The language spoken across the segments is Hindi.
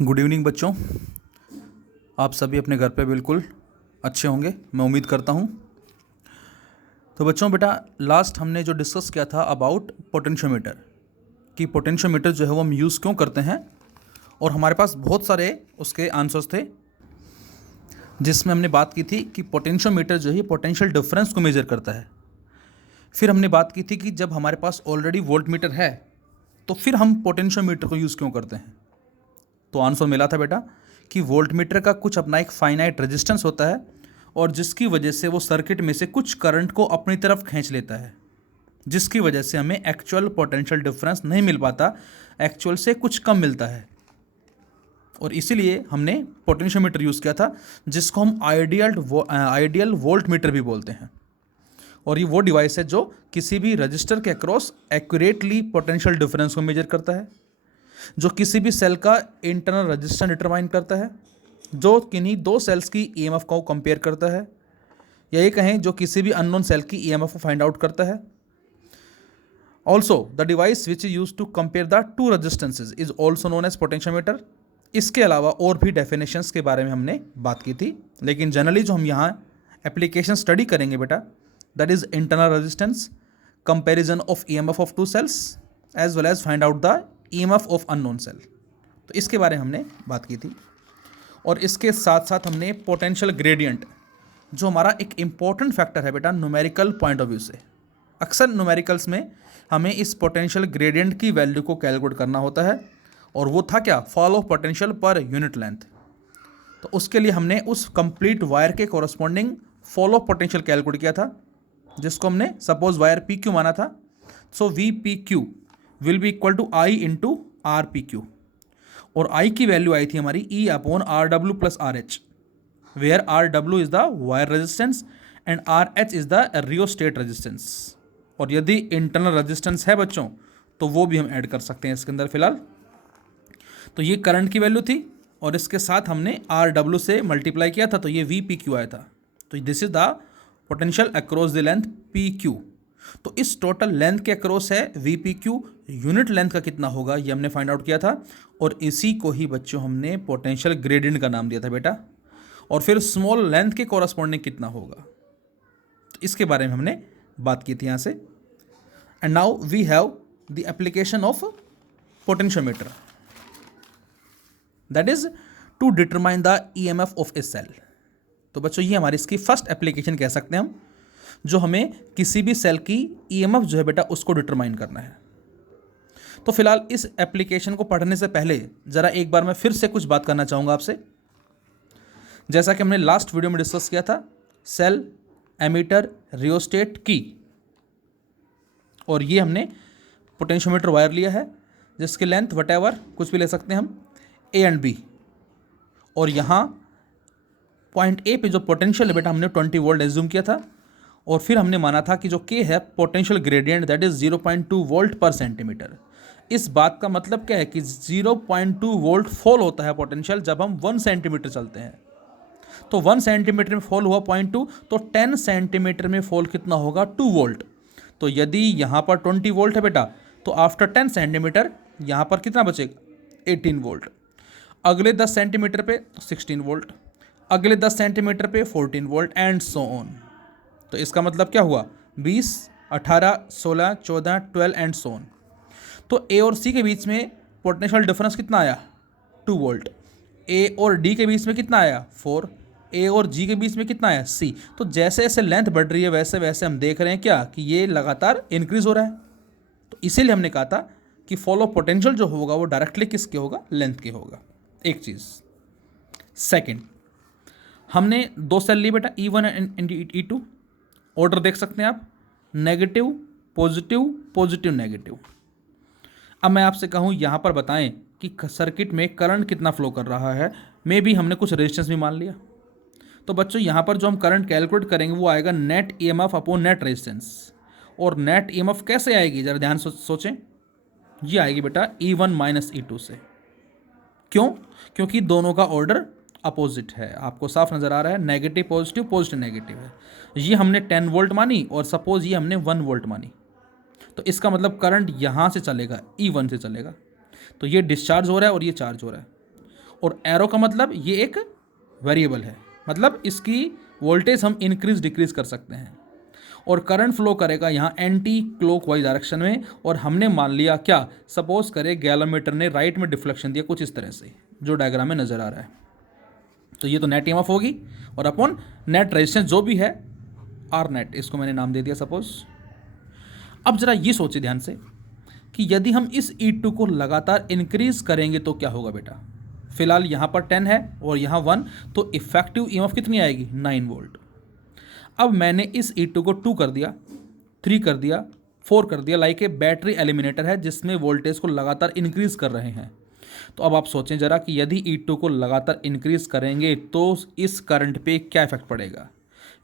गुड इवनिंग बच्चों। आप सभी अपने घर पे बिल्कुल अच्छे होंगे, मैं उम्मीद करता हूँ। तो बच्चों बेटा, लास्ट हमने जो डिस्कस किया था अबाउट पोटेंशियोमीटर, कि पोटेंशियोमीटर जो है वो हम यूज़ क्यों करते हैं, और हमारे पास बहुत सारे उसके आंसर्स थे, जिसमें हमने बात की थी कि पोटेंशियोमीटर जो है पोटेंशियल डिफरेंस को मेजर करता है। फिर हमने बात की थी कि जब हमारे पास ऑलरेडी वोल्टमीटर है तो फिर हम पोटेंशियोमीटर को यूज़ क्यों करते हैं। तो आंसर मिला था बेटा कि वोल्टमीटर का कुछ अपना एक फाइनाइट रेजिस्टेंस होता है, और जिसकी वजह से वो सर्किट में से कुछ करंट को अपनी तरफ खींच लेता है, जिसकी वजह से हमें एक्चुअल पोटेंशियल डिफरेंस नहीं मिल पाता, एक्चुअल से कुछ कम मिलता है। और इसीलिए हमने पोटेंशियोमीटर यूज़ किया था, जिसको हम आइडियल वोल्टमीटर भी बोलते हैं। और ये वो डिवाइस है जो किसी भी रजिस्टर के अक्रॉस एक्यूरेटली पोटेंशियल डिफरेंस को मेजर करता है, जो किसी भी सेल का इंटरनल रजिस्टेंस डिटरमाइन करता है, जो किन्हीं दो सेल्स की ईएमएफ को कंपेयर करता है, या ये कहें जो किसी भी अननोन सेल की ईएमएफ को फाइंड आउट करता है। Also the device which is use to compare the two resistances is also known as potentiometer. इसके अलावा और भी डेफिनेशंस के बारे में हमने बात की थी, लेकिन जनरली जो हम यहाँ एप्लीकेशन स्टडी करेंगे बेटा, that is internal resistance, comparison of EMF of two cells, as well as find out the EMF of unknown cell. तो इसके बारे में हमने बात की थी। और इसके साथ साथ हमने पोटेंशियल ग्रेडियंट, जो हमारा एक इम्पॉर्टेंट फैक्टर है बेटा न्यूमेरिकल पॉइंट ऑफ व्यू से। अक्सर न्यूमेरिकल्स में हमें इस पोटेंशियल ग्रेडियंट की वैल्यू को कैलकुलेट करना होता है, और वो था क्या, fall of potential per unit length. तो उसके लिए हमने उस कंप्लीट वायर के corresponding fall of potential calculate किया था, जिसको हमने सपोज वायर पी क्यू माना था। So V P Q will be equal to I into R P Q, और आई की वैल्यू आई थी हमारी E upon R W plus R H, where R W is the wire resistance and R H is the rheostat resistance. और यदि इंटरनल रेजिस्टेंस है बच्चों तो वो भी हम ऐड कर सकते हैं इसके अंदर फिलहाल। तो ये करंट की वैल्यू थी, और इसके साथ हमने आर डब्ल्यू से मल्टीप्लाई किया था, तो ये वी पी क्यू आया था। तो this is the potential across the length P Q. तो इस टोटल लेंथ के अक्रॉस है we P Q, unit length का कितना होगा ये हमने फाइंड आउट किया था, और इसी को ही बच्चों हमने पोटेंशियल ग्रेडियंट का नाम दिया था बेटा। और फिर स्मॉल लेंथ के कॉरस्पॉन्डिंग कितना होगा, तो इसके बारे में हमने बात की थी यहाँ से। And now we have the application of potentiometer, that is to determine the EMF of a cell. तो बच्चों ये हमारी इसकी फर्स्ट एप्लीकेशन कह सकते हैं हम, जो हमें किसी भी सेल की ईएमएफ जो है बेटा उसको डिटरमाइन करना है। तो फिलहाल इस एप्लीकेशन को पढ़ने से पहले ज़रा एक बार मैं फिर से कुछ बात करना चाहूँगा आपसे। जैसा कि हमने लास्ट वीडियो में डिस्कस किया था, सेल, एमीटर, रियोस्टेट की, और ये हमने पोटेंशियोमीटर वायर लिया है जिसकी लेंथ वटेवर कुछ भी ले सकते हैं हम, ए एंड बी। और यहाँ पॉइंट ए पे जो पोटेंशियल है बेटा हमने 20 वोल्ट एज्यूम किया था, और फिर हमने माना था कि जो के है potential gradient that is 0.2 volt पर सेंटीमीटर। इस बात का मतलब क्या है कि 0.2 वोल्ट फॉल होता है पोटेंशियल जब हम 1 सेंटीमीटर चलते हैं। तो 1 सेंटीमीटर में फॉल हुआ 0.2, तो 10 सेंटीमीटर में फॉल कितना होगा, 2 वोल्ट। तो यदि यहाँ पर 20 वोल्ट है बेटा, तो आफ्टर 10 सेंटीमीटर यहाँ पर कितना बचेगा, 18 वोल्ट। अगले 10 सेंटीमीटर पे 16 वोल्ट, अगले 10 सेंटीमीटर पे 14 वोल्ट, एंड सो ऑन। तो इसका मतलब क्या हुआ, 20, 18, 16, 14, 12 एंड सो ऑन। तो ए और सी के बीच में पोटेंशियल डिफरेंस कितना आया, 2 वोल्ट। ए और डी के बीच में कितना आया, 4। ए और जी के बीच में कितना आया, सी। तो जैसे जैसे लेंथ बढ़ रही है वैसे वैसे हम देख रहे हैं क्या, कि ये लगातार इंक्रीज हो रहा है। तो इसीलिए हमने कहा था कि फॉल ऑफ पोटेंशियल जो होगा वो डायरेक्टली किसके होगा, लेंथ के होगा। एक चीज़। सेकेंड, हमने 2 सेल ली बेटा, E1 एंड E2। ऑर्डर देख सकते हैं आप, नेगेटिव पॉजिटिव, पॉजिटिव नेगेटिव। अब मैं आपसे कहूँ यहाँ पर बताएं कि सर्किट में करंट कितना फ्लो कर रहा है, मे भी हमने कुछ रेजिस्टेंस भी मान लिया। तो बच्चों यहाँ पर जो हम करंट कैलकुलेट करेंगे वो आएगा net EMF upon net resistance. और नेट ईएमएफ कैसे आएगी, जरा ध्यान सोचें। ये आएगी बेटा E1 माइनस E2 से। क्यों, क्योंकि दोनों का ऑर्डर अपोजिट है। आपको साफ नज़र आ रहा है, नेगेटिव पॉजिटिव, पॉजिटिव नेगेटिव है। ये हमने 10 वोल्ट मानी, और सपोज ये हमने 1 वोल्ट मानी। तो इसका मतलब करंट यहाँ से चलेगा, E1 से चलेगा। तो ये डिस्चार्ज हो रहा है और ये चार्ज हो रहा है। और एरो का मतलब ये एक वेरिएबल है, मतलब इसकी वोल्टेज हम इंक्रीज डिक्रीज कर सकते हैं। और करंट फ्लो करेगा यहाँ एंटी क्लॉकवाइज डायरेक्शन में, और हमने मान लिया क्या, सपोज करें गैलोमीटर ने राइट में डिफ्लेक्शन दिया कुछ इस तरह से, जो डायग्राम में नज़र आ रहा है। तो ये तो नेट ईएमएफ होगी, और अपन नेट रेजिस्टेंस जो भी है आर नेट, इसको मैंने नाम दे दिया सपोज। अब जरा ये सोचिए ध्यान से कि यदि हम इस E2 को लगातार इंक्रीज करेंगे तो क्या होगा बेटा। फिलहाल यहाँ पर 10 है और यहाँ 1, तो इफेक्टिव ईएमएफ कितनी आएगी, 9 वोल्ट। अब मैंने इस E2 को 2 कर दिया, 3 कर दिया, 4 कर दिया, लाइक ए बैटरी एलिमिनेटर है जिसमें वोल्टेज को लगातार इंक्रीज कर रहे हैं। तो अब आप सोचें जरा कि यदि E2 को लगातार इंक्रीज करेंगे तो इस करंट पे क्या इफेक्ट पड़ेगा।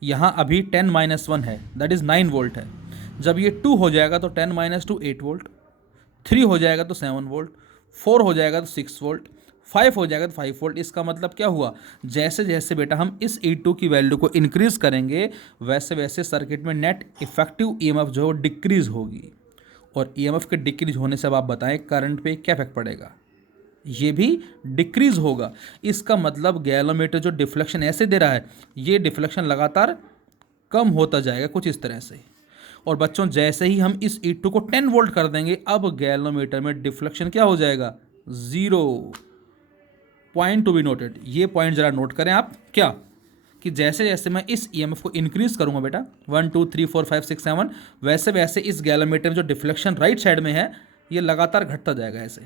यहाँ अभी 10-1 है, दैट इज़ 9 वोल्ट है। जब ये 2 हो जाएगा तो 10-2 8 वोल्ट, 3 हो जाएगा तो 7 वोल्ट, 4 हो जाएगा तो 6 वोल्ट, 5 हो जाएगा तो 5 वोल्ट। इसका मतलब क्या हुआ, जैसे जैसे बेटा हम इस E2 की वैल्यू को इंक्रीज करेंगे वैसे वैसे सर्किट में नेट इफेक्टिव ईएमएफ जो है वो डिक्रीज होगी। और ईएमएफ के डिक्रीज होने से अब आप बताएं करंट पे क्या इफेक्ट पड़ेगा, ये भी डिक्रीज होगा। इसका मतलब गैलोमीटर जो डिफ्लेक्शन ऐसे दे रहा है, ये डिफ्लेक्शन लगातार कम होता जाएगा कुछ इस तरह से। और बच्चों जैसे ही हम इस E2 को 10 वोल्ट कर देंगे, अब गैलोमीटर में डिफ्लेक्शन क्या हो जाएगा, 0। पॉइंट टू बी नोटेड, ये पॉइंट जरा नोट करें आप, क्या कि जैसे जैसे मैं इस ईएमएफ को इंक्रीज करूंगा बेटा 1 2 3 4 5 6 7, वैसे वैसे इस गैलोमीटर में जो डिफ्लेक्शन राइट साइड में है ये लगातार घटता जाएगा ऐसे।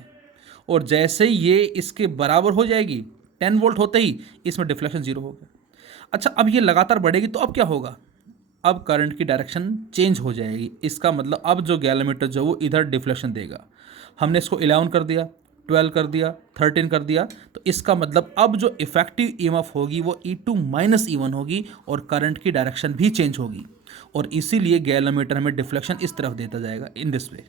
और जैसे ये इसके बराबर हो जाएगी 10 वोल्ट होते ही इसमें डिफ्लेक्शन 0 हो गया। अच्छा, अब ये लगातार बढ़ेगी तो अब क्या होगा, अब करंट की डायरेक्शन चेंज हो जाएगी। इसका मतलब अब जो गैलोमीटर जो वो इधर डिफ्लेक्शन देगा। हमने इसको 11 कर दिया, 12 कर दिया, 13 कर दिया, तो इसका मतलब अब जो इफेक्टिव ईएमएफ होगी वो E2 माइनस E1 होगी और करंट की डायरेक्शन भी चेंज होगी। और इसीलिए गैलोमीटर हमें डिफ्लेक्शन इस तरफ देता जाएगा इन दिस वे।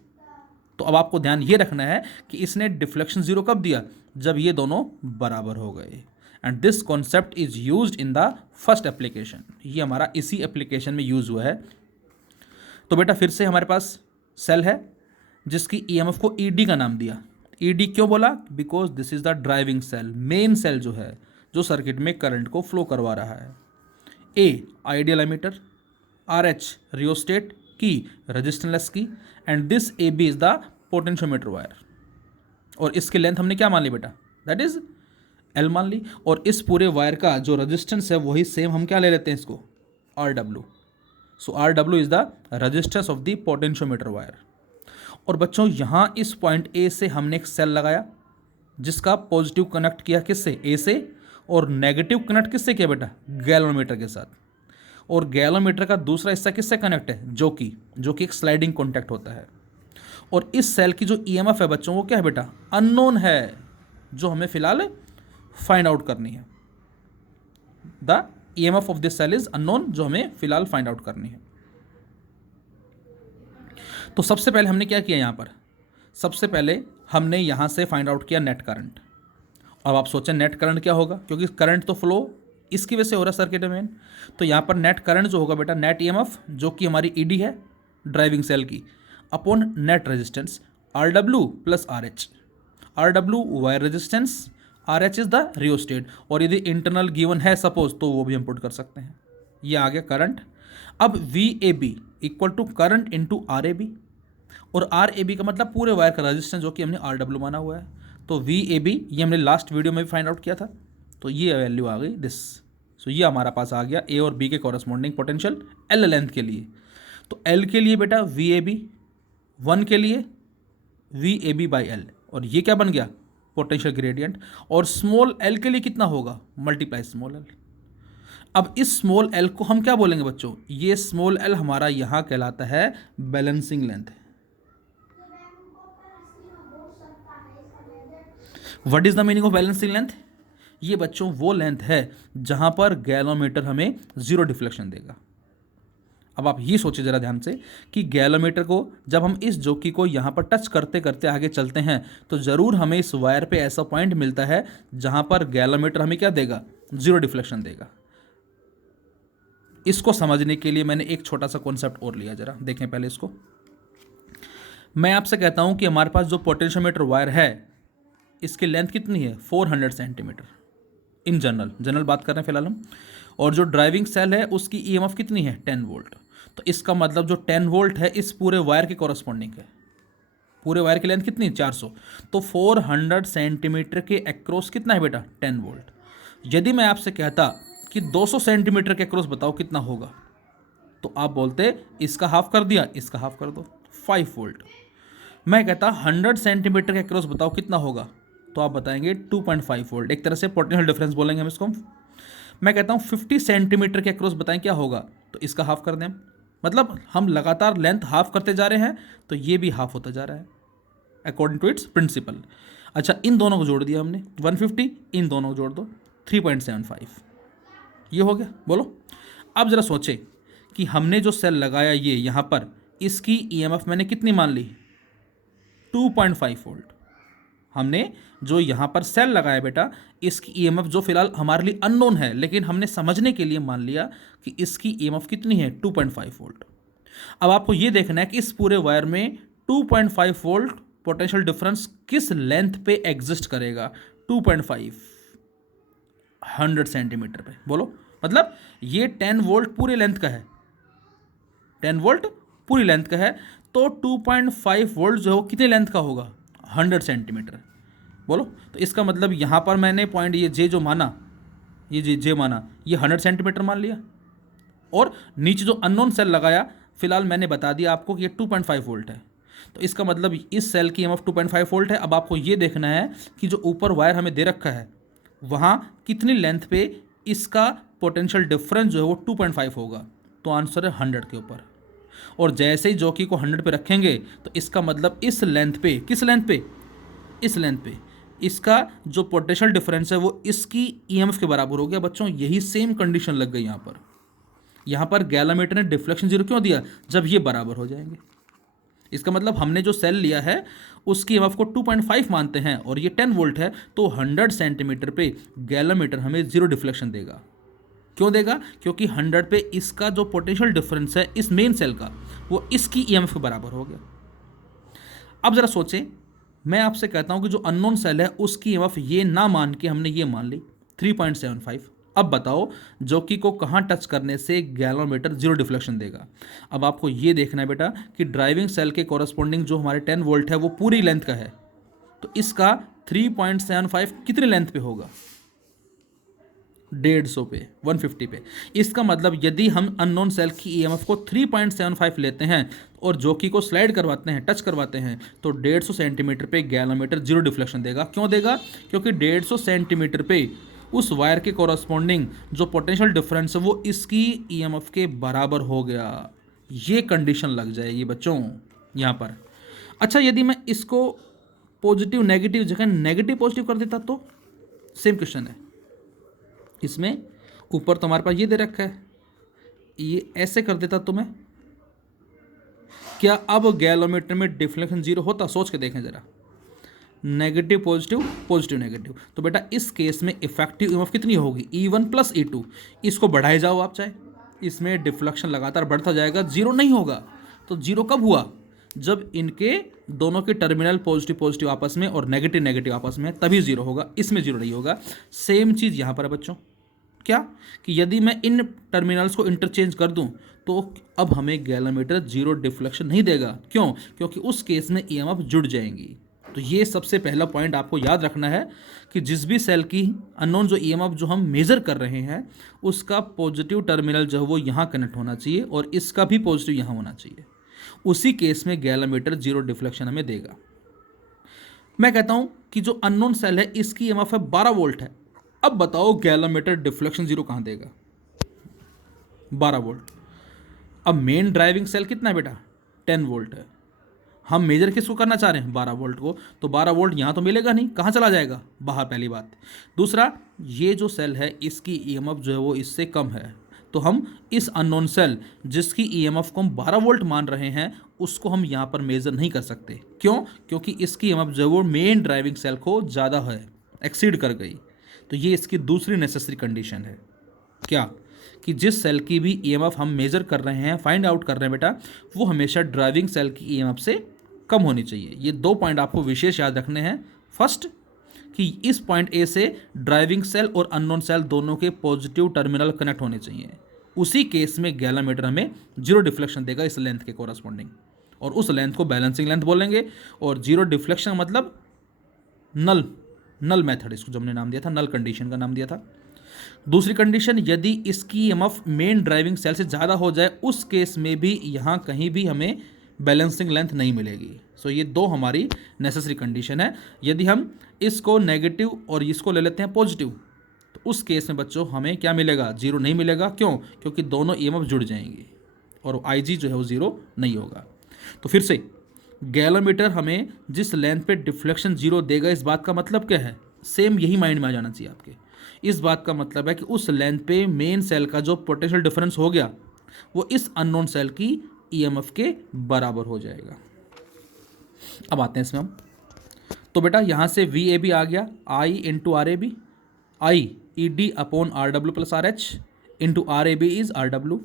तो अब आपको ध्यान ये रखना है कि इसने डिफ्लेक्शन 0 कब दिया, जब ये दोनों बराबर हो गए। And this concept is used in the first application, ये हमारा इसी एप्लीकेशन में यूज हुआ है। तो बेटा फिर से हमारे पास सेल है जिसकी ईएमएफ को ED का नाम दिया। ED क्यों बोला, because this is the driving cell, main cell जो है जो सर्किट में करंट को फ्लो करवा रहा है। A ideal ammeter, RH rheostat की, रेजिस्टेंस की, and this AB is the potentiometer wire. और इसकी लेंथ हमने क्या मान ली बेटा, दैट इज L मान ली। और इस पूरे वायर का जो रेजिस्टेंस है वही सेम हम क्या ले लेते हैं इसको, RW। So RW is the resistance of the potentiometer wire. और बच्चों यहाँ इस पॉइंट A से हमने एक सेल लगाया जिसका पॉजिटिव कनेक्ट किया किससे, A से, और नेगेटिव कनेक्ट किससे किया बेटा, गैलोमीटर के साथ। और गैलोमीटर का दूसरा हिस्सा किससे कनेक्ट है, जो कि एक स्लाइडिंग कॉन्टैक्ट होता है। और इस सेल की जो ईएमएफ है बच्चों वो क्या है बेटा, अननोन है, जो हमें फिलहाल फाइंड आउट करनी है। The EMF of this cell is unknown, जो हमें फिलहाल फाइंड आउट करनी है। तो सबसे पहले हमने क्या किया यहाँ पर, सबसे पहले हमने यहाँ से फाइंड आउट किया नेट करंट। अब आप सोचें नेट करंट क्या होगा, क्योंकि करंट तो फ्लो इसकी वजह से हो रहा है सर्किट में। तो यहाँ पर नेट करंट जो होगा बेटा, नेट ईएमएफ जो कि हमारी ED है ड्राइविंग सेल की, upon net resistance RW plus RH। RW wire resistance, RH is the rheostat. और यदि इंटरनल गिवन है सपोज तो वो भी हम पुट कर सकते हैं। ये आ गया करंट। अब VAB equal to current into RAB, और RAB का मतलब पूरे वायर का रेजिस्टेंस जो कि हमने RW माना हुआ है। तो VAB ये हमने लास्ट वीडियो में भी फाइंड आउट किया था, तो ये वैल्यू आ गई दिस। सो ये हमारा पास आ गया A और B के कॉरस्पॉन्डिंग पोटेंशियल L लेंथ के लिए। तो L के लिए बेटा VAB, 1 के लिए VAB बाई L, और ये क्या बन गया, पोटेंशियल ग्रेडियंट। और स्मॉल l के लिए कितना होगा, मल्टीप्लाई स्मॉल l। अब इस स्मॉल l को हम क्या बोलेंगे बच्चों, ये स्मॉल l हमारा यहाँ कहलाता है balancing length. What is the meaning of balancing length, ये बच्चों वो लेंथ है जहाँ पर गैलोमीटर हमें 0 डिफ्लेक्शन देगा। अब आप ये सोचिए जरा ध्यान से कि गैलोमीटर को जब हम इस जोकी को यहाँ पर टच करते करते आगे चलते हैं तो ज़रूर हमें इस वायर पे ऐसा पॉइंट मिलता है जहाँ पर गैलोमीटर हमें क्या देगा, 0 डिफ्लेक्शन देगा। इसको समझने के लिए मैंने एक छोटा सा कॉन्सेप्ट और लिया, जरा देखें पहले इसको। मैं आपसे कहता हूँ कि हमारे पास जो पोटेंशियोमीटर वायर है इसकी लेंथ कितनी है 400 सेंटीमीटर इन जनरल बात कर रहे हैं फिलहाल हम। और जो ड्राइविंग सेल है उसकी ईएमएफ कितनी है 10 वोल्ट। तो इसका मतलब जो 10 वोल्ट है इस पूरे वायर के कॉरस्पॉन्डिंग है। पूरे वायर की लेंथ कितनी है 400, तो 400 सेंटीमीटर के अक्रॉस कितना है बेटा 10 वोल्ट। यदि मैं आपसे कहता कि 200 सेंटीमीटर के अक्रॉस बताओ कितना होगा, तो आप बोलते इसका हाफ कर दिया, इसका हाफ कर दो 5 वोल्ट। मैं कहता 100 सेंटीमीटर के अक्रॉस बताओ कितना होगा, तो आप बताएंगे 2.5 वोल्ट। एक तरह से पोटेंशियल डिफरेंस बोलेंगे हम इसको। मैं कहता हूँ 50 सेंटीमीटर के अक्रॉस बताएं क्या होगा, तो इसका हाफ कर दें। मतलब हम लगातार लेंथ हाफ करते जा रहे हैं, तो ये भी हाफ होता जा रहा है अकॉर्डिंग टू इट्स प्रिंसिपल। अच्छा, इन दोनों को जोड़ दिया हमने 150, इन दोनों को जोड़ दो 3.75, ये हो गया। बोलो अब ज़रा सोचे कि हमने जो सेल लगाया ये यहाँ पर, इसकी ईएमएफ मैंने कितनी मान ली 2.5 वोल्ट। हमने जो यहाँ पर सेल लगाया बेटा, इसकी ईएमएफ जो फिलहाल हमारे लिए अननोन है, लेकिन हमने समझने के लिए मान लिया कि इसकी ईएमएफ कितनी है 2.5 वोल्ट। अब आपको ये देखना है कि इस पूरे वायर में 2.5 वोल्ट पोटेंशियल डिफरेंस किस लेंथ पे एग्जिस्ट करेगा 2.5 100 सेंटीमीटर पे। बोलो मतलब ये 10 वोल्ट पूरी लेंथ का है, 10 वोल्ट पूरी लेंथ का है, तो 2.5 वोल्ट जो हो कितनी लेंथ का होगा 100 सेंटीमीटर। बोलो तो इसका मतलब यहाँ पर मैंने पॉइंट ये जे जो माना, ये जे माना, ये 100 सेंटीमीटर मान लिया, और नीचे जो अननोन सेल लगाया फिलहाल मैंने बता दिया आपको कि ये 2.5 वोल्ट है। तो इसका मतलब इस सेल की ईएमएफ 2.5 वोल्ट है। अब आपको ये देखना है कि जो ऊपर वायर हमें दे रखा है वहाँ कितनी लेंथ पे इसका पोटेंशियल डिफरेंस जो है वो 2.5 होगा, तो आंसर है 100 के ऊपर। और जैसे ही जॉकी को 100 पे रखेंगे तो इसका मतलब इस लेंथ पे, किस लेंथ पे, इस लेंथ पे इसका जो पोटेंशियल डिफरेंस है वो इसकी ईएमएफ के बराबर हो गया। बच्चों यही सेम कंडीशन लग गई यहाँ पर गैलोमीटर ने डिफ्लेक्शन जीरो क्यों दिया, जब ये बराबर हो जाएंगे। इसका मतलब हमने जो सेल लिया है उसकी ईएमएफ को 2.5 मानते हैं और ये 10 वोल्ट है, तो 100 सेंटीमीटर पे गैलोमीटर हमें जीरो डिफ्लेक्शन देगा। क्यों देगा, क्योंकि 100 पे इसका जो पोटेंशियल डिफरेंस है इस मेन सेल का वो इसकी ईएमएफ के बराबर हो गया। अब जरा सोचें, मैं आपसे कहता हूं कि जो अननोन सेल है उसकी ईएमएफ ये ना मान के हमने ये मान ली 3.75। अब बताओ जॉकी को कहाँ टच करने से गैलोमीटर जीरो डिफ्लेक्शन देगा। अब आपको ये देखना है बेटा कि ड्राइविंग सेल के कॉरस्पॉन्डिंग जो हमारे 10 वोल्ट है वो पूरी लेंथ का है, तो इसका 3.75 कितनी लेंथ पे होगा 150 पे, 150 पे। इसका मतलब यदि हम अननोन सेल की ईएमएफ को 3.75 लेते हैं और जॉकी को स्लाइड करवाते हैं, टच करवाते हैं, तो 150 सेंटीमीटर पे गैलोमीटर जीरो डिफ्लेक्शन देगा। क्यों देगा, क्योंकि 150 सेंटीमीटर पे उस वायर के कॉरस्पॉन्डिंग जो पोटेंशियल डिफरेंस है वो इसकी ईएमएफ के बराबर हो गया। ये कंडीशन लग जाएगी बच्चों यहाँ पर। अच्छा, यदि मैं इसको पॉजिटिव नेगेटिव जगह नेगेटिव पॉजिटिव कर देता तो सेम क्वेश्चन है। इसमें ऊपर तो हमारे पास ये दे रखा है, ये ऐसे कर देता तो मैं, क्या अब गैलोमीटर में डिफ्लेक्शन जीरो होता, सोच के देखें जरा। नेगेटिव पॉजिटिव, पॉजिटिव नेगेटिव, तो बेटा इस केस में इफेक्टिव ईएमएफ कितनी होगी E1 प्लस E2। इसको बढ़ाए जाओ आप चाहे, इसमें डिफ्लेक्शन लगातार बढ़ता जाएगा, जीरो नहीं होगा। तो जीरो कब हुआ, जब इनके दोनों के टर्मिनल पॉजिटिव पॉजिटिव आपस में और नेगेटिव नेगेटिव आपस में, तभी जीरो होगा, इसमें जीरो नहीं होगा। सेम चीज़ यहाँ पर है बच्चों, क्या कि यदि मैं इन टर्मिनल्स को इंटरचेंज कर दूं तो अब हमें गैलोमीटर जीरो डिफ्लेक्शन नहीं देगा। क्यों, क्योंकि उस केस में ईएमएफ जुड़ जाएंगी। तो ये सबसे पहला पॉइंट आपको याद रखना है कि जिस भी सेल की अननोन जो ईएमएफ जो हम मेज़र कर रहे हैं उसका पॉजिटिव टर्मिनल जो है वो यहाँ कनेक्ट होना चाहिए और इसका भी पॉजिटिव यहाँ होना चाहिए। उसी केस में गैलोमीटर जीरो डिफ्लेक्शन हमें देगा। मैं कहता हूँ कि जो अननोन सेल है इसकी ईएमएफ है 12 वोल्ट है। अब बताओ गैलोमीटर डिफ्लेक्शन जीरो कहाँ देगा, 12 वोल्ट। अब मेन ड्राइविंग सेल कितना है बेटा 10 वोल्ट है, हम मेजर किसको करना चाह रहे हैं 12 वोल्ट को, तो 12 वोल्ट यहाँ तो मिलेगा नहीं, कहाँ चला जाएगा बाहर, पहली बात। दूसरा, ये जो सेल है इसकी ईएमएफ जो है वो इससे कम है, तो हम इस अननोन सेल जिसकी ईएमएफ को हम 12 वोल्ट मान रहे हैं उसको हम यहाँ पर मेजर नहीं कर सकते। क्यों, क्योंकि इसकी ईएमएफ जो है वो मेन ड्राइविंग सेल को ज़्यादा है, एक्सीड कर गई। तो ये इसकी दूसरी नेसेसरी कंडीशन है, क्या कि जिस सेल की भी ईएमएफ हम मेजर कर रहे हैं, फाइंड आउट कर रहे हैं बेटा, वो हमेशा ड्राइविंग सेल की ईएमएफ से कम होनी चाहिए। ये दो पॉइंट आपको विशेष याद रखने हैं। फर्स्ट, कि इस पॉइंट ए से ड्राइविंग सेल और अननोन सेल दोनों के पॉजिटिव टर्मिनल कनेक्ट होने चाहिए। उसी केस में गैलोमीटर हमें जीरो डिफ्लेक्शन देगा इस लेंथ के कोरस्पॉन्डिंग, और उस लेंथ को बैलेंसिंग लेंथ बोलेंगे। और जीरो डिफ्लेक्शन मतलब नल मेथड, इसको जो हमने नाम दिया था, नल कंडीशन का नाम दिया था। दूसरी कंडीशन, यदि इसकी ईएमएफ मेन ड्राइविंग सेल से ज़्यादा हो जाए, उस केस में भी यहाँ कहीं भी हमें बैलेंसिंग लेंथ नहीं मिलेगी। सो ये दो हमारी नेसेसरी कंडीशन है। यदि हम इसको नेगेटिव और इसको ले लेते हैं पॉजिटिव, तो उस केस में बच्चों हमें क्या मिलेगा? जीरो नहीं मिलेगा। क्यों? क्योंकि दोनों ईएमएफ जुड़ जाएंगे और आईजी जो है वो जीरो नहीं होगा। तो फिर से गैलोमीटर हमें जिस लेंथ पे डिफ्लेक्शन जीरो देगा, इस बात का मतलब क्या है? सेम यही माइंड में आ जाना चाहिए आपके। इस बात का मतलब है कि उस लेंथ पे मेन सेल का जो पोटेंशियल डिफरेंस हो गया वो इस अननोन सेल की ईएमएफ के बराबर हो जाएगा। अब आते हैं इसमें हम। तो बेटा यहाँ से वी ए बी आ गया, I into R A B, I E D upon R W plus R H into R A B is R W.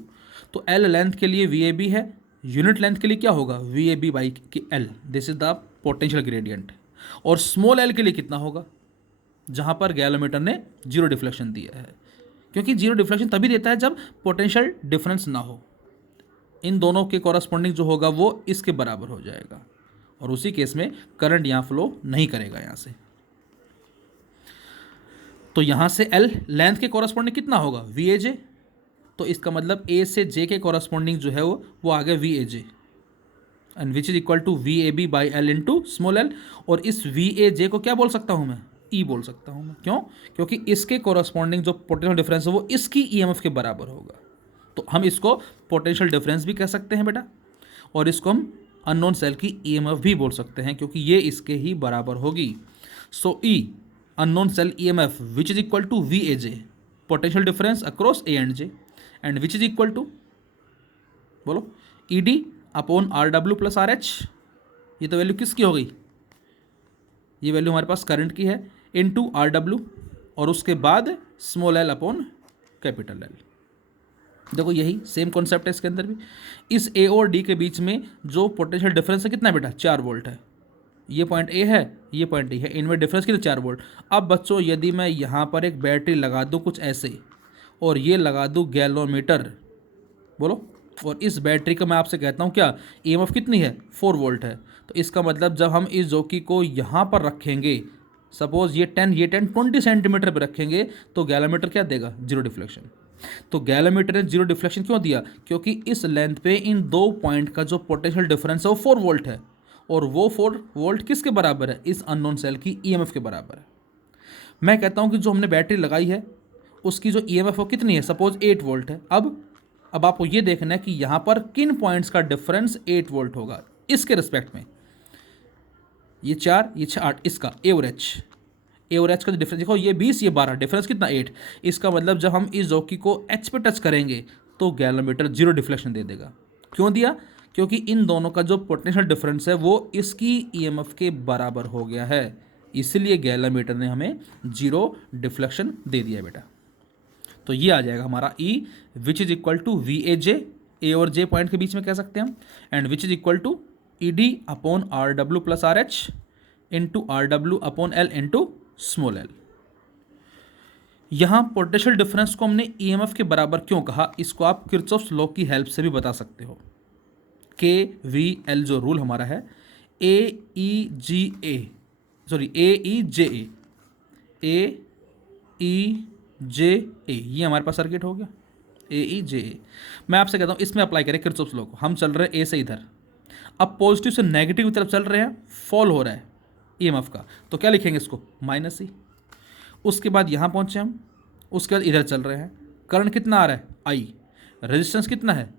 तो एल लेंथ के लिए वी ए बी है, यूनिट लेंथ के लिए क्या होगा? V A B by L, this is the potential gradient. और स्मॉल एल के लिए कितना होगा? जहाँ पर गैलोमीटर ने जीरो डिफ्लेक्शन दिया है, क्योंकि जीरो डिफ्लेक्शन तभी देता है जब पोटेंशियल डिफरेंस ना हो। इन दोनों के कॉरस्पॉन्डिंग जो होगा वो इसके बराबर हो जाएगा, और उसी केस में करंट यहाँ फ्लो नहीं करेगा यहाँ से। तो यहाँ से एल लेंथ के कॉरस्पॉन्डिंग कितना होगा? वी ए जे। तो इसका मतलब ए से जे के कॉरस्पॉन्डिंग जो है वो आ गया V A J, and which is equal to V A B by L into small L. और इस वी ए जे को क्या बोल सकता हूँ मैं? ई बोल सकता हूँ मैं। क्यों? क्योंकि इसके कॉरस्पॉन्डिंग जो पोटेंशियल डिफरेंस है वो इसकी ईएमएफ के बराबर होगा। तो हम इसको पोटेंशियल डिफरेंस भी कह सकते हैं बेटा, और इसको हम अननोन सेल की ईएमएफ भी बोल सकते हैं, क्योंकि ये इसके ही बराबर होगी। So E unknown cell EMF which is equal to V A J, potential difference across A and J, and which is equal to, बोलो, E D upon R W plus R H. ये तो वैल्यू किसकी हो गई? ये वैल्यू हमारे पास करंट की है, इनटू आर डब्ल्यू, और उसके बाद small L upon capital L. देखो यही सेम कॉन्सेप्ट है इसके अंदर भी। इस ए और डी के बीच में जो पोटेंशियल डिफरेंस है कितना बेटा? 4 वोल्ट है। ये पॉइंट ए है, ये पॉइंट डी है, इनमें डिफरेंस कितना? 4 वोल्ट। अब बच्चों यदि मैं यहाँ पर एक बैटरी लगा दूँ कुछ ऐसे, और ये लगा दूँ गैलोमीटर, बोलो, और इस बैटरी का मैं आपसे कहता हूँ क्या ईएमएफ कितनी है? 4 वोल्ट है। तो इसका मतलब जब हम इस जॉकी को यहाँ पर रखेंगे, सपोज ये 20 सेंटीमीटर पर रखेंगे, तो गैलोमीटर क्या देगा? Zero deflection. तो गैलोमीटर ने जीरो डिफ्लेक्शन क्यों दिया? क्योंकि इस लेंथ पे इन दो पॉइंट का जो पोटेंशियल डिफरेंस है वो 4 वोल्ट है, और वो 4 वोल्ट किसके बराबर है? इस अननोन सेल की ईएमएफ के बराबर है। मैं कहता हूँ कि जो हमने बैटरी लगाई है उसकी जो ईएमएफ वो कितनी है? सपोज 8 वोल्ट है। अब आपको ये देखना है कि यहाँ पर किन पॉइंट्स का डिफरेंस 8 वोल्ट होगा इसके रिस्पेक्ट में। ये 4, ये 6, 8, इसका ए और एच का डिफरेंस देखो, ये 20, ये 12, डिफरेंस कितना? 8। इसका मतलब जब हम इस जॉकी को एच पे टच करेंगे तो गैलोमीटर जीरो डिफ्लेक्शन दे देगा। क्यों दिया? क्योंकि इन दोनों का जो पोटेंशियल डिफरेंस है वो इसकी ईएमएफ के बराबर हो गया है, इसलिए गैलोमीटर ने हमें जीरो डिफ्लेक्शन दे दिया बेटा। तो ये आ जाएगा हमारा E which is equal to V A J, A और जे पॉइंट के बीच में कह सकते हैं हम, and which is equal to E D upon R W plus R H into R W upon L into small L. यहाँ पोटेंशियल डिफरेंस को हमने ईएमएफ के बराबर क्यों कहा, इसको आप किरचॉफ्स लॉ की हेल्प से भी बता सकते हो। के वी एल जो रूल हमारा है, ए ई जी ए, सॉरी ए ई जे ए, ए ई जे ए, ये हमारे पास सर्किट हो गया, ए ई जे ए। मैं आपसे कहता हूँ इसमें अप्लाई करें किरचॉफ्स लॉ को। हम चल रहे हैं ए से इधर, अब पॉजिटिव से नेगेटिव की तरफ चल रहे हैं, फॉल हो रहा है ईएमएफ का, तो क्या लिखेंगे इसको? माइनस ई। उसके बाद यहाँ पहुँचे हम, उसके बाद इधर चल रहे हैं, करंट कितना आ रहा है? आई। रेजिस्टेंस कितना है?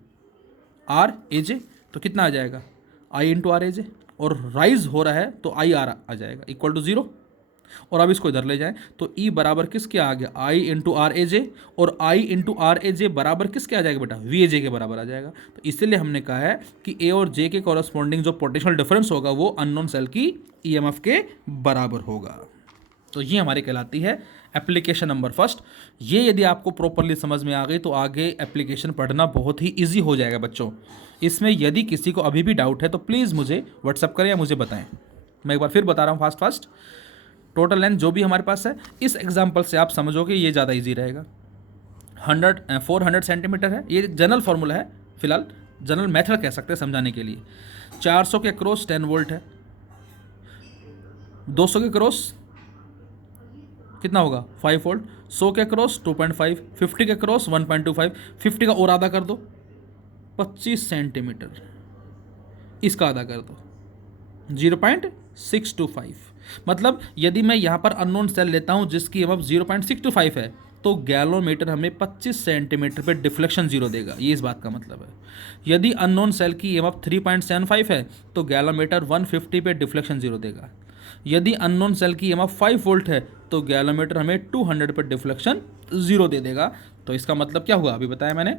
आर ए जे, तो कितना आ जाएगा? आई इंटू आर ए जे, और राइज हो रहा है तो आई आर आ जाएगा इक्वल टू 0। और अब इसको इधर ले जाएं तो ई बराबर किसके आ गया? आई इंटू आर ए जे, और आई इंटू आर ए जे बराबर किसके आ जाएगा बेटा? वी ए जे के बराबर आ जाएगा। तो इसलिए हमने कहा है कि ए और जे के कॉरस्पॉन्डिंग जो पोटेंशियल डिफरेंस होगा वो अननोन सेल की ईएमएफ के बराबर होगा। तो ये हमारी कहलाती है एप्लीकेशन नंबर फर्स्ट। ये यदि आपको प्रॉपरली समझ में आ गई तो आगे एप्लीकेशन पढ़ना बहुत ही ईजी हो जाएगा बच्चों। इसमें यदि किसी को अभी भी डाउट है तो प्लीज़ मुझे व्हाट्सअप करें या मुझे बताएं। मैं एक बार फिर बता रहा हूँ फास्ट। टोटल लेंथ जो भी हमारे पास है, इस एग्जाम्पल से आप समझोगे ये ज़्यादा ईजी रहेगा। 400 सेंटीमीटर है, ये जनरल फार्मूला है, फिलहाल जनरल मेथड कह सकते हैं समझाने के लिए। 400 के क्रॉस 10 वोल्ट है, 200 के क्रॉस कितना होगा 5 वोल्ट, 100 के क्रॉस 2.5, 50 के क्रॉस 1.25, 50 का और आधा कर दो 25 सेंटीमीटर, इसका आधा कर दो 0.625। मतलब यदि मैं यहाँ पर अननोन सेल लेता हूँ जिसकी EMF 0.625 है, तो गैलोमीटर हमें 25 सेंटीमीटर पे डिफ्लेक्शन जीरो देगा, ये इस बात का मतलब है। यदि अननोन सेल की EMF 3.75 है तो गैलोमीटर 150 पे डिफ्लेक्शन जीरो देगा। यदि अननोन सेल की EMF 5 वोल्ट है तो गैलोमीटर हमें 200 पे डिफ्लेक्शन जीरो दे देगा। तो इसका मतलब क्या हुआ, अभी बताया मैंने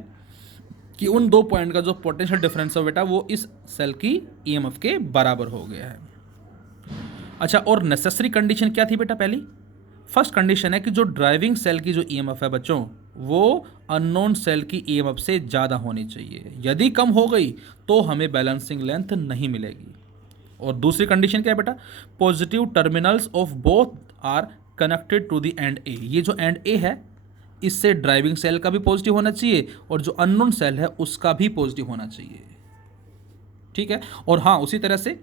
कि उन दो पॉइंट का जो पोटेंशियल डिफरेंस है बेटा वो इस सेल की EMF के बराबर हो गया है। अच्छा, और नेसेसरी कंडीशन क्या थी बेटा? पहली फर्स्ट कंडीशन है कि जो ड्राइविंग सेल की जो EMF है बच्चों, वो अननोन सेल की EMF से ज़्यादा होनी चाहिए। यदि कम हो गई तो हमें बैलेंसिंग लेंथ नहीं मिलेगी। और दूसरी कंडीशन क्या है बेटा? Positive terminals of both are connected to the end A. ये जो एंड ए है इससे ड्राइविंग सेल का भी पॉजिटिव होना चाहिए और जो अननोन सेल है उसका भी पॉजिटिव होना चाहिए। ठीक है, और हाँ उसी तरह से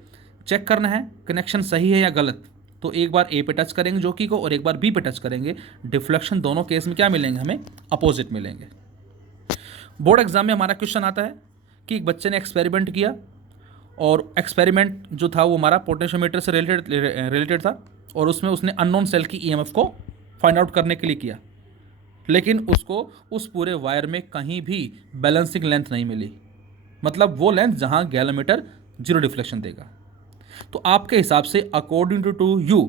चेक करना है कनेक्शन सही है या गलत। तो एक बार ए पे टच करेंगे जोकी को और एक बार बी पे टच करेंगे, डिफ्लेक्शन दोनों केस में क्या मिलेंगे? हमें अपोजिट मिलेंगे। बोर्ड एग्जाम में हमारा क्वेश्चन आता है कि एक बच्चे ने एक्सपेरिमेंट किया और एक्सपेरिमेंट जो था वो हमारा पोटेंशियोमीटर से रिलेटेड था और उसमें उसने अननोन सेल की EMF को फाइंड आउट करने के लिए किया, लेकिन उसको उस पूरे वायर में कहीं भी बैलेंसिंग लेंथ नहीं मिली, मतलब वो लेंथ जहां गैलोमीटर जीरो डिफ्लेक्शन देगा। तो आपके हिसाब से according to you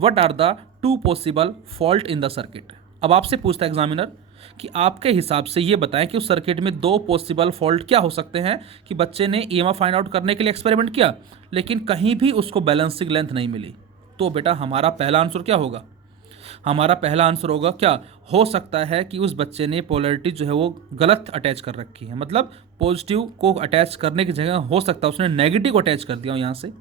what are the two possible fault in the circuit? अब आपसे पूछता है एग्जामिनर कि आपके हिसाब से ये बताएं कि उस सर्किट में दो पॉसिबल फॉल्ट क्या हो सकते हैं कि बच्चे ने EMF फाइंड आउट करने के लिए एक्सपेरिमेंट किया लेकिन कहीं भी उसको बैलेंसिंग लेंथ नहीं मिली। तो बेटा हमारा पहला आंसर क्या होगा? हमारा पहला आंसर होगा क्या? हो सकता है कि उस बच्चे ने पोलैरिटी जो है वो गलत अटैच कर रखी है, मतलब पॉजिटिव को अटैच करने की जगह हो सकता है उसने नेगेटिव को अटैच कर दिया हो यहाँ से,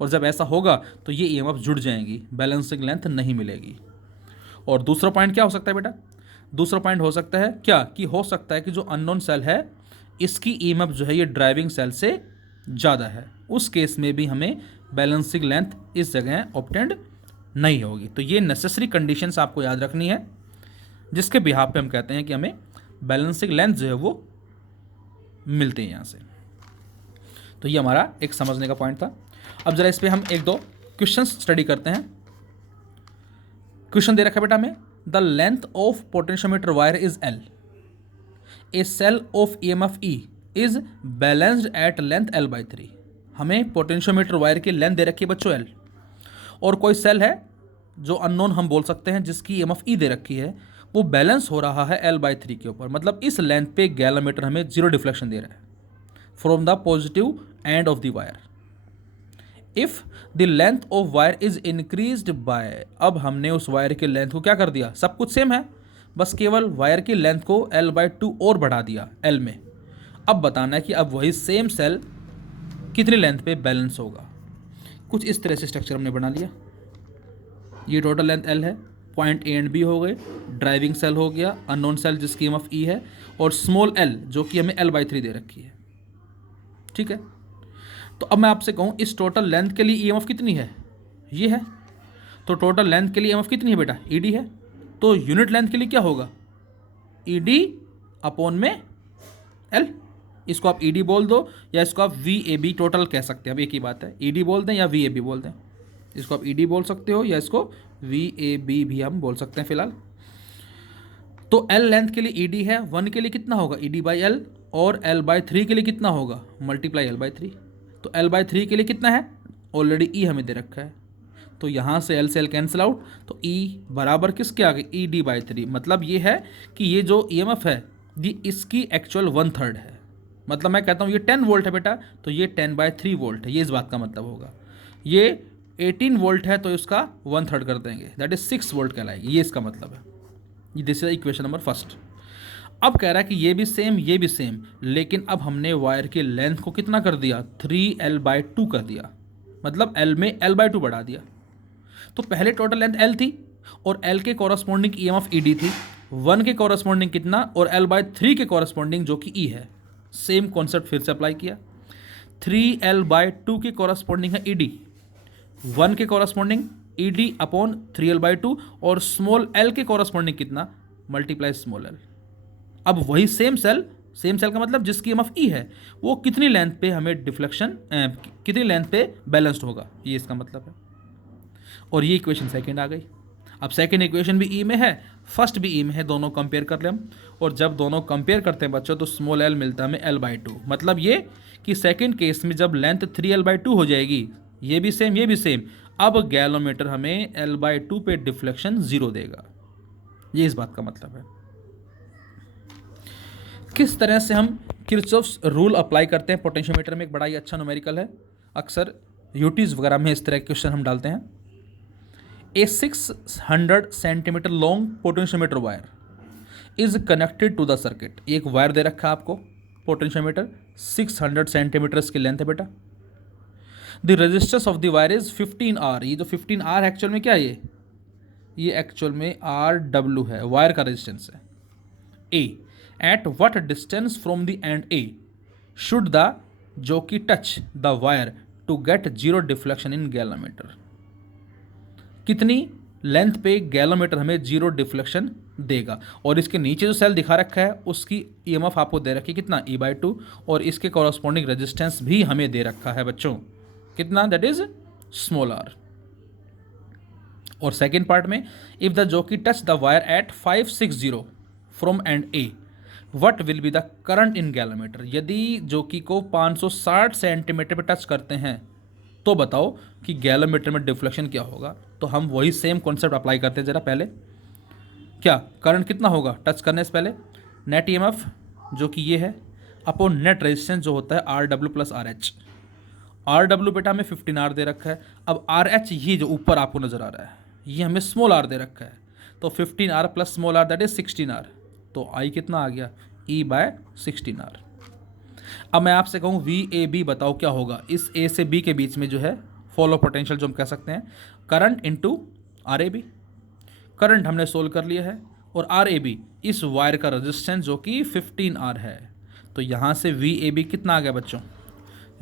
और जब ऐसा होगा तो ये EMF जुड़ जाएंगी, बैलेंसिंग लेंथ नहीं मिलेगी। और दूसरा पॉइंट क्या हो सकता है बेटा? दूसरा पॉइंट हो सकता है क्या कि हो सकता है कि जो अननोन सेल है इसकी EMF जो है ये ड्राइविंग सेल से ज़्यादा है, उस केस में भी हमें बैलेंसिंग लेंथ इस जगह ऑब्टेंड नहीं होगी। तो ये नेसेसरी कंडीशंस आपको याद रखनी है जिसके बिहाफ पे हम कहते हैं कि हमें बैलेंसिंग लेंथ जो है वो मिलते हैं यहाँ से। तो ये हमारा एक समझने का पॉइंट था। अब जरा इस पर हम एक दो क्वेश्चन स्टडी करते हैं। क्वेश्चन दे रखा है बेटा हमें, the length of potentiometer wire is L, a cell of EMF E is balanced at length L/3। हमें पोटेंशियोमीटर वायर की लेंथ दे रखी है बच्चों L, और कोई सेल है जो अननोन हम बोल सकते हैं जिसकी EMF E दे रखी है, वो बैलेंस हो रहा है L/3 के ऊपर, मतलब इस लेंथ पे गैलोमीटर हमें जीरो डिफ्लेक्शन दे रहा है from the positive end of the wire. If the length of wire is increased by, अब हमने उस वायर की लेंथ को क्या कर दिया? सब कुछ सेम है, बस केवल वायर की लेंथ को L/2 और बढ़ा दिया L में। अब बताना है कि अब वही सेम सेल कितनी लेंथ पे बैलेंस होगा। कुछ इस तरह से स्ट्रक्चर हमने बना लिया। ये टोटल लेंथ L है, पॉइंट A एंड B हो गए, ड्राइविंग सेल हो गया, अननोन सेल जिसकी EMF E है, और स्मॉल l जो कि हमें L/3 दे रखी है। ठीक है, तो अब मैं आपसे कहूँ इस टोटल लेंथ के लिए EMF कितनी है? ये है। तो टोटल लेंथ के लिए EMF कितनी है बेटा? ED है। तो यूनिट लेंथ के लिए क्या होगा? ED अपॉन में L। इसको आप ED बोल दो या इसको आप VAB टोटल कह सकते हैं, अब एक ही बात है, ED बोल दें या VAB बोल दें। इसको आप ED बोल सकते हो या इसको VAB भी हम बोल सकते हैं फिलहाल। तो L लेंथ के लिए ED है, 1 के लिए कितना होगा? ED/L, और L/3 के लिए कितना होगा? Multiply L/3। तो L/3 के लिए कितना है? ऑलरेडी E हमें दे रखा है, तो यहाँ से L से L कैंसिल आउट, तो E बराबर किसके आ गई? ED/3। मतलब ये है कि ये जो EMF है ये इसकी एक्चुअल 1/3 है, मतलब मैं कहता हूँ ये 10 वोल्ट है बेटा, तो ये 10/3 वोल्ट है, ये इस बात का मतलब होगा। ये 18 वोल्ट है तो इसका 1/3 कर देंगे, दैट इज 6 वोल्ट कहलाएगी, ये इसका मतलब है। ये this is equation number first. अब कह रहा है कि ये भी सेम ये भी सेम, लेकिन अब हमने वायर की लेंथ को कितना कर दिया? 3L/2 कर दिया, मतलब L में L/2 बढ़ा दिया। तो पहले टोटल लेंथ L थी और L के कॉरस्पॉन्डिंग EMF ED थी, 1 के कॉरस्पॉन्डिंग कितना और L/3 के कॉरस्पॉन्डिंग जो कि E है। सेम कॉन्सेप्ट फिर से अप्लाई किया। 3L/2 के कॉरस्पॉन्डिंग है ED, 1 के कॉरस्पॉन्डिंग ED अपॉन 3L/2 और स्मॉल l के कॉरस्पॉन्डिंग कितना मल्टीप्लाई स्मॉल l। अब वही सेम सेल का मतलब जिसकी EMF E है वो कितनी लेंथ पे हमें डिफ्लेक्शन कितनी लेंथ पे बैलेंस्ड होगा, ये इसका मतलब है। और ये इक्वेशन सेकंड आ गई। अब सेकंड इक्वेशन भी E में है, फर्स्ट भी E में है, दोनों कंपेयर कर ले हम। और जब दोनों कंपेयर करते हैं बच्चों तो स्मॉल l मिलता है हमें L/2। मतलब ये कि सेकंड केस में जब लेंथ 3L/2 हो जाएगी, ये भी सेम ये भी सेम, अब गैलोमीटर हमें L/2 पे डिफ्लेक्शन 0 देगा। ये इस बात का मतलब है। किस तरह से हम किरचॉफ्स रूल अप्लाई करते हैं पोटेंशियोमीटर में, एक बड़ा ही अच्छा न्यूमेरिकल है, अक्सर यूटीज वगैरह में इस तरह के क्वेश्चन हम डालते हैं। A 600 centimetre long potentiometer wire is connected to the circuit. एक वायर दे रखा है आपको पोटेंशियोमीटर, 600 सेंटीमीटर्स की लेंथ है बेटा। The resistance of the wire is 15R। ये जो 15R एक्चुअल में क्या है, ये एक्चुअल में RW है, वायर का रेजिस्टेंस है। A at what distance from the end A should the jockey touch the wire to get 0 deflection in galvanometer. कितनी लेंथ पे गैलोमीटर हमें 0 डिफ्लेक्शन देगा। और इसके नीचे जो सेल दिखा रखा है उसकी EMF आपको दे रखी है कितना E/2 और इसके कॉरस्पॉन्डिंग रेजिस्टेंस भी हमें दे रखा है बच्चों कितना, दैट इज स्मॉल r। और सेकेंड पार्ट में if the jockey touch the wire eight 560 from and A what will be the current in galvanometer. यदि जॉकी को 560 सेंटीमीटर पे टच करते हैं तो बताओ कि गैलोमीटर में डिफ्लेक्शन क्या होगा। तो हम वही सेम कॉन्सेप्ट अप्लाई करते हैं जरा। पहले क्या करंट कितना होगा टच करने से पहले, नेट EMF जो कि ये है अपॉन नेट रेजिस्टेंस जो होता है RW प्लस RH। RW बेटा हमें 15R दे रखा है। अब RH ये जो ऊपर आपको नजर आ रहा है ये हमें स्मॉल r दे रखा है, तो 15R plus small r that is 16R। तो I कितना आ गया E/16R। अब मैं आपसे कहूँ VAB बताओ क्या होगा। इस A से B के बीच में जो है फॉलो पोटेंशियल जो हम कह सकते हैं करंट इनटू RAB। करंट हमने सोल्व कर लिया है और RAB इस वायर का रेजिस्टेंस जो कि 15R है। तो यहाँ से VAB कितना आ गया बच्चों,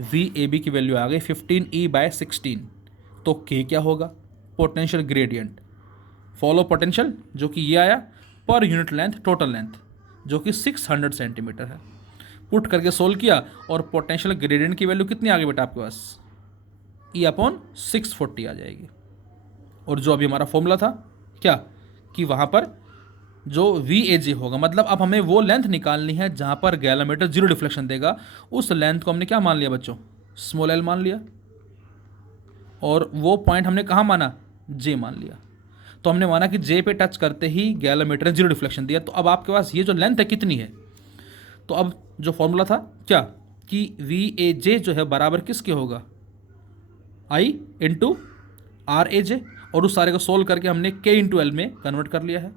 VAB की वैल्यू आ गई 15E/16। तो K क्या होगा, पोटेंशियल ग्रेडियंट फॉलो पोटेंशियल जो कि ये आया per unit length total length जो कि 600 सेंटीमीटर है। पुट करके सोल्व किया और पोटेंशियल ग्रेडियंट की वैल्यू कितनी आ गई बेटा आपके पास, E/640 आ जाएगी। और जो अभी हमारा फॉर्मूला था क्या कि वहाँ पर जो VAG होगा, मतलब अब हमें वो लेंथ निकालनी है जहाँ पर गैलोमीटर 0 डिफ्लेक्शन देगा। उस लेंथ को हमने क्या मान लिया बच्चों, स्मॉल l मान लिया। और वो पॉइंट हमने कहाँ माना, J मान लिया। तो हमने माना कि J पे टच करते ही गैलोमीटर ने 0 डिफ्लेक्शन दिया। तो अब आपके पास ये जो लेंथ है कितनी है, तो अब जो फॉर्मूला था क्या कि VAJ जो है बराबर किसके होगा, I इंटू RAJ। और उस सारे को सोल्व करके हमने K इंटू L में कन्वर्ट कर लिया है।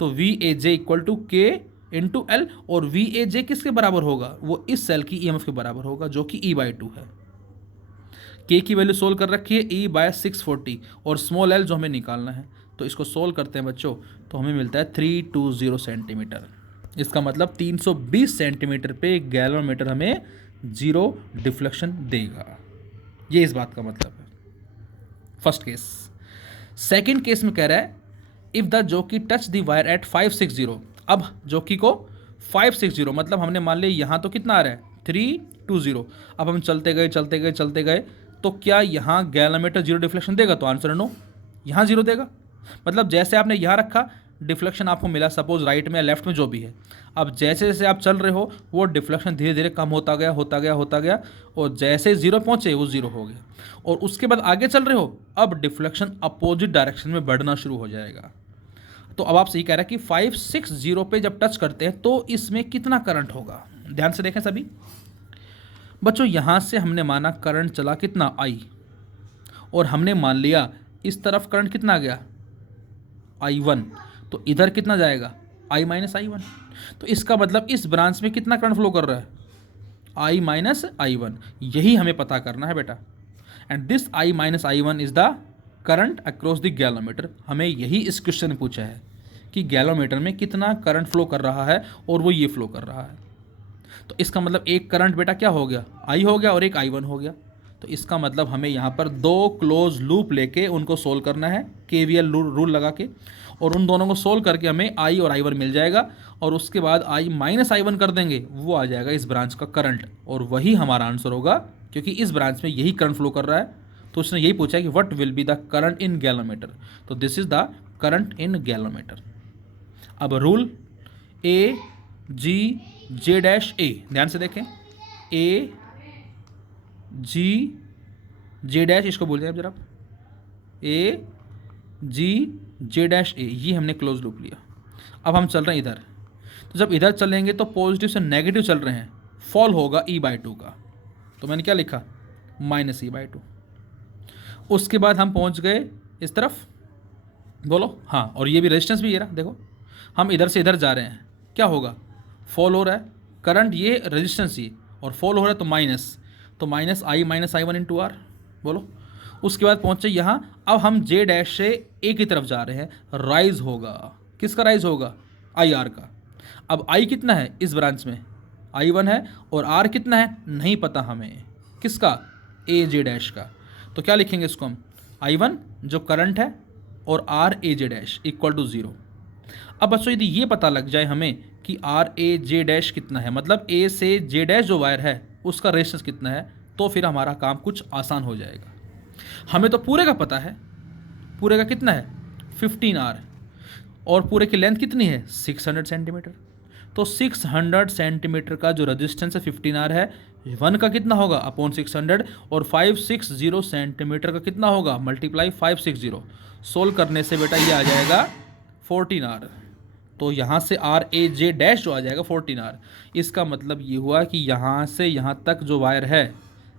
तो VAJ equal to K into L। और VAJ किसके बराबर होगा, वो इस सेल की EMF के बराबर होगा जो कि E/2 है। K की वैल्यू सोल्व कर रखी है E/640 और स्मॉल l जो हमें निकालना है। तो इसको सोल्व करते हैं बच्चों तो हमें मिलता है 320 सेंटीमीटर। इसका मतलब 320 सेंटीमीटर पे गैलोमीटर हमें 0 डिफ्लेक्शन देगा। ये इस बात का मतलब है फर्स्ट केस। सेकंड केस में कह रहा है if the jockey touch the wire eight 560। अब जॉकी को 560 मतलब हमने मान लिया यहाँ तो कितना आ रहा है 320। अब हम चलते गए तो क्या यहाँ गैलोमीटर 0 डिफ्लेक्शन देगा, तो आंसर नो, यहाँ 0 देगा। मतलब जैसे आपने यहाँ रखा डिफ्लेक्शन आपको मिला, सपोज राइट में या लेफ्ट में जो भी है। अब जैसे जैसे आप चल रहे हो वो डिफ्लेक्शन धीरे धीरे कम होता गया और जैसे 0 पहुँचे वो 0 हो गया। और उसके बाद आगे चल रहे हो, अब डिफ्लेक्शन अपोजिट डायरेक्शन में बढ़ना शुरू हो जाएगा। तो अब आपसे ये कह रहा है कि 560 पे जब टच करते हैं तो इसमें कितना करंट होगा। ध्यान से देखें सभी बच्चों, यहाँ से हमने माना करंट चला कितना I, और हमने मान लिया इस तरफ करंट कितना आ गया I1, तो इधर कितना जाएगा I-I1। तो इसका मतलब इस ब्रांच में कितना करंट फ्लो कर रहा है I-I1। यही हमें पता करना है बेटा। And this I-I1 is the current across the galvanometer. हमें यही इस क्वेश्चन में पूछा है कि गैलोमीटर में कितना करंट फ्लो कर रहा है और वो ये फ्लो कर रहा है। तो इसका मतलब एक करंट बेटा क्या हो गया, आई हो गया, और एक I1 हो गया। तो इसका मतलब हमें यहाँ पर दो क्लोज लूप लेके उनको सोल्व करना है KVL रूल लगा के, और उन दोनों को सोल्व करके हमें I और I1 मिल जाएगा, और उसके बाद I माइनस I1 कर देंगे, वो आ जाएगा इस ब्रांच का करंट, और वही हमारा आंसर होगा क्योंकि इस ब्रांच में यही करंट फ्लो कर रहा है। तो उसने यही पूछा है कि what will be the current in galvanometer, तो this is the current in galvanometer. अब rule A G J dash A, ध्यान से देखें, A G J डैश, इसको बोल दें अब जरा, A G J dash A, ये हमने क्लोज लूप लिया। अब हम चल रहे हैं इधर, तो जब इधर चलेंगे तो पॉजिटिव से नेगेटिव चल रहे हैं, फॉल होगा E/2 का, तो मैंने क्या लिखा, माइनस E/2। उसके बाद हम पहुंच गए इस तरफ, बोलो हाँ, और ये भी रेजिस्टेंस भी ये रहा, देखो हम इधर से इधर जा रहे हैं, क्या होगा, फॉल हो रहा है करंट, ये रेजिस्टेंस ये, और फॉल हो रहा है तो minus I minus I1 into R, बोलो। उसके बाद पहुंचे यहाँ, अब हम J डैश से A की तरफ जा रहे हैं, राइज होगा, किसका राइज होगा, IR का। अब I कितना है इस ब्रांच में, I1 है, और R कितना है नहीं पता हमें, किसका, AJ डैश का। तो क्या लिखेंगे इसको हम, I1 जो करंट है और R AJ dash equal to 0। अब बच्चों यदि ये पता लग जाए हमें कि R AJ डैश कितना है, मतलब A से J डैश जो वायर है उसका रेजिस्टेंस कितना है, तो फिर हमारा काम कुछ आसान हो जाएगा। हमें तो पूरे का पता है, पूरे का कितना है 15R, और पूरे की लेंथ कितनी है 600 सेंटीमीटर। तो 600 सेंटीमीटर का जो रेजिस्टेंस है 15R है, 1 का कितना होगा अपॉन 600, और 560 सेंटीमीटर का कितना होगा मल्टीप्लाई 560। सोल्व करने से बेटा ये आ जाएगा 14R। तो यहाँ से R A J डैश जो आ जाएगा 14R। इसका मतलब ये हुआ कि यहाँ से यहाँ तक जो वायर है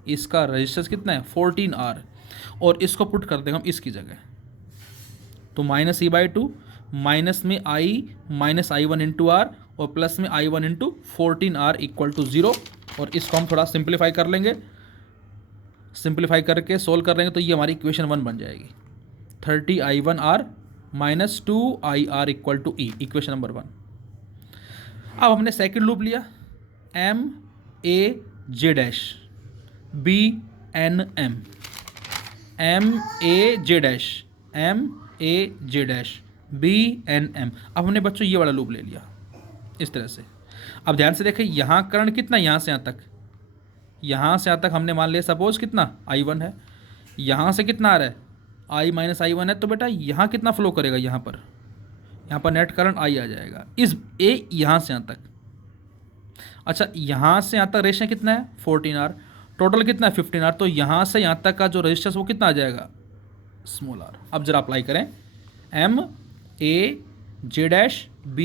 इसका रेजिस्टेंस कितना है 14R, और इसको पुट कर देंगे हम इसकी जगह, तो माइनस E/2, माइनस में I minus I1 into R, और प्लस में I1 into 14R equal to 0। और इसको हम थोड़ा सिंप्लीफाई कर लेंगे, सिंप्लीफाई करके सोल्व कर लेंगे तो ये हमारी इक्वेशन 1 बन जाएगी, 30I1R minus 2IR equal to E, equation number 1। अब हमने सेकेंड लूप लिया, M A J dash B N M, M A J dash M A J dash B N M। अब हमने बच्चों ये वाला लूप ले लिया इस तरह से। अब ध्यान से देखें, यहाँ करंट कितना, यहाँ से यहाँ तक, यहाँ से यहाँ तक हमने मान लिया सपोज कितना I1 है, यहाँ से कितना आ रहा है I माइनस I1 है, तो बेटा यहाँ कितना फ्लो करेगा, यहाँ पर नेट करंट I आ जाएगा इस A यहाँ से यहाँ तक। अच्छा, यहाँ से यहाँ तक रेशियो कितना है 14R, टोटल कितना है 15R, तो यहाँ से यहाँ तक का जो रेजिस्टेंस वो कितना आ जाएगा स्मॉल r। अब जरा अप्लाई करें, M A J dash B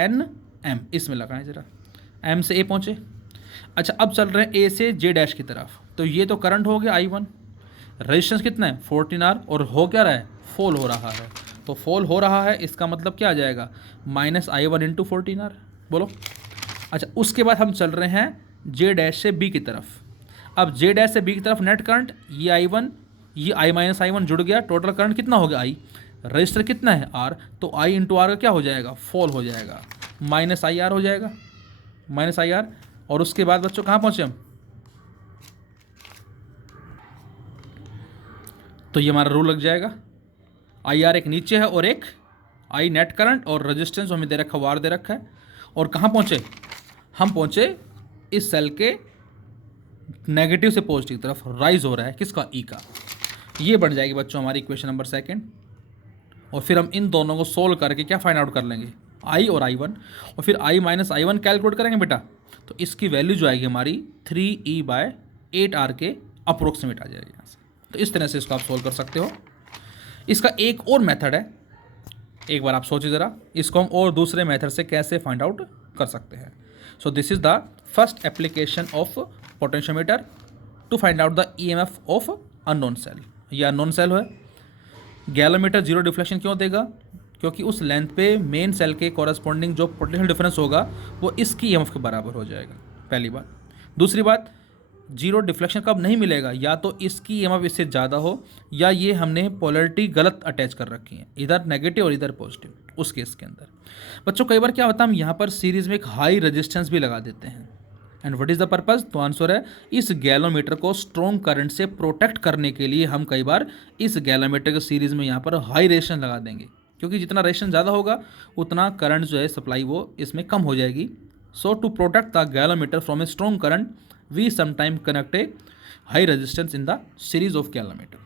N M, इसमें लगाएं जरा, M से A पहुँचे। अच्छा, अब चल रहे हैं A से J डैश की तरफ, तो ये तो करंट हो गया I1, रेजिस्टेंस कितना है 14R, और हो क्या रहा है फॉल हो रहा है। तो फॉल हो रहा है इसका मतलब क्या आ जाएगा माइनस I1 इंटू 14R, बोलो। अच्छा, उसके बाद हम चल रहे हैं J डैश से B की तरफ। अब J डैश से B की तरफ नेट करंट, ये I1 ये I माइनस I1 जुड़ गया, टोटल करंट कितना हो गया I, रजिस्टर कितना है R, तो I इंटू R का क्या हो जाएगा फॉल हो जाएगा, माइनस IR हो जाएगा, माइनस IR। और उसके बाद बच्चों कहाँ पहुँचे हम, तो ये हमारा रूल लग जाएगा, IR एक नीचे है और एक I नेट करंट, और रेजिस्टेंस हमें दे रखा वार दे रखा है। और कहाँ पहुँचे हम, पहुँचे इस सेल के नेगेटिव से पॉजिटिव की तरफ, राइज हो रहा है किसका E का। ये बन जाएगी बच्चों हमारी इक्वेशन नंबर 2। और फिर हम इन दोनों को सोल्व करके क्या फाइंड आउट कर लेंगे I और I1, और फिर I माइनस I1 कैलकुलेट करेंगे बेटा, तो इसकी वैल्यू जो आएगी हमारी 3E/8R के अप्रोक्सीमेट आ जाएगी यहाँ से। तो इस तरह से इसको आप सोल्व कर सकते हो। इसका एक और मेथड है, एक बार आप सोचिए ज़रा, इसको हम और दूसरे मेथड से कैसे फाइंड आउट कर सकते हैं। So this is the first application of potentiometer to find out the EMF of unknown cell. यह अननोन सेल है, गैलोमीटर जीरो डिफ्लेक्शन क्यों देगा, क्योंकि उस लेंथ पे मेन सेल के कॉरस्पॉन्डिंग जो पोटेंशियल डिफरेंस होगा वो इसकी EMF के बराबर हो जाएगा, पहली बात। दूसरी बात, जीरो डिफ्लेक्शन कब नहीं मिलेगा, या तो इसकी EMF इससे ज़्यादा हो, या ये हमने पोलैरिटी गलत अटैच कर रखी है, इधर नेगेटिव और इधर पॉजिटिव, उस केस के अंदर। बच्चों कई बार क्या होता है, हम यहाँ पर सीरीज़ में एक हाई रेजिस्टेंस भी लगा देते हैं, and what is the purpose, तो आंसर है इस गैलोमीटर को स्ट्रॉन्ग करंट से प्रोटेक्ट करने के लिए हम कई बार इस गैलोमीटर के सीरीज़ में यहाँ पर हाई रेजिस्टेंस लगा देंगे, क्योंकि जितना रेजिस्टेंस ज़्यादा होगा उतना करंट जो है सप्लाई वो इसमें कम हो जाएगी। So to protect the galvanometer from a strong current we sometime connect a high resistance in the series of galometer.